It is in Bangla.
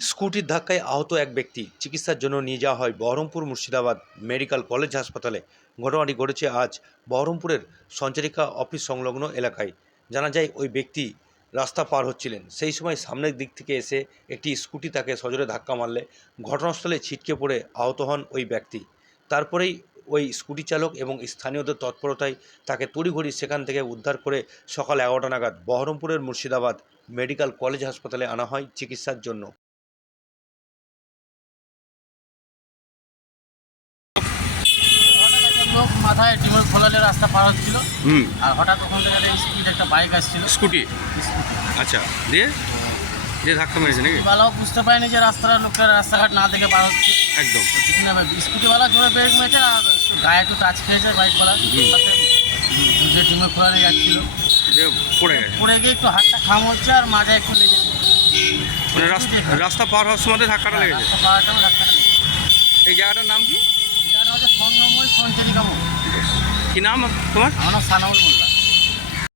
স্কুটির ধাক্কায় আহত এক ব্যক্তি। চিকিৎসার জন্য নিয়ে যাওয়া হয় বহরমপুর মুর্শিদাবাদ মেডিকেল কলেজ হাসপাতালে। ঘটনাটি ঘটেছে আজ বহরমপুরের সঞ্চারিকা অফিস সংলগ্ন এলাকায়। জানা যায়, ওই ব্যক্তি রাস্তা পার হচ্ছিলেন। সেই সময় সামনের দিক থেকে এসে একটি স্কুটি তাকে সজোরে ধাক্কা মারলে। ঘটনাস্থলে ছিটকে পড়ে আহত হন ওই ব্যক্তি। তারপরেই ওই স্কুটি চালক এবং স্থানীয়দের তৎপরতায় তাকে তড়িঘড়ি সেখান থেকে উদ্ধার করে সকাল এগারোটা নাগাদ বহরমপুরের মুর্শিদাবাদ মেডিকেল কলেজ হাসপাতালে আনা হয় চিকিৎসার জন্য হঠাৎ একটা লোক মাথায় ডিমের খোলালে রাস্তা পার হচ্ছিল হুম। আর হঠাৎ ওখান থেকে একটা স্পিড একটা বাইক আসছিল। স্কুটি? আচ্ছা দিয়ে? দিয়ে ধাক্কা মেরেছে নাকি? স্কুটিওয়ালাও বুঝতে পারেনি যে রাস্তাটা লোকটা রাস্তাঘাট না দেখে পার হচ্ছে। একদম। স্কুটিওয়ালা জোরে ব্রেক মেরেছে আর গায়ে একটু টাচ খেয়েছে বাইকওয়ালা। যে ডিমের খোলালে যাচ্ছিল পড়ে গেছে। পড়ে গিয়ে একটু হাতটা খাম হচ্ছে আর মাঝে একটু লেগেছে মানে রাস্তা রাস্তা পার হওয়ার সময় ধাক্কাটা লেগেছে। এই জায়গাটার নাম কি এটা হচ্ছে স্বর্ণময় সঞ্চারিকা মোড় কি নাম তোমার? আমার নাম সানাউল মোল্লা।